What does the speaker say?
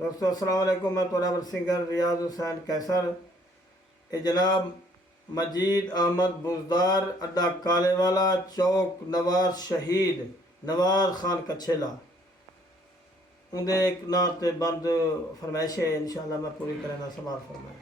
दोस्तों अस्सलाम वालेकुम। मैं तोराबर सिंगर रियाज हुसैन कैसर। ये जनाब मजीद अहमद बुजदार अड्डा कालेवाला चौक नवाज शहीद नवाज खान कच्छेला उनके एक नात बंद फरमाइश है, इंशाअल्लाह मैं पूरी करना समार फरमाया।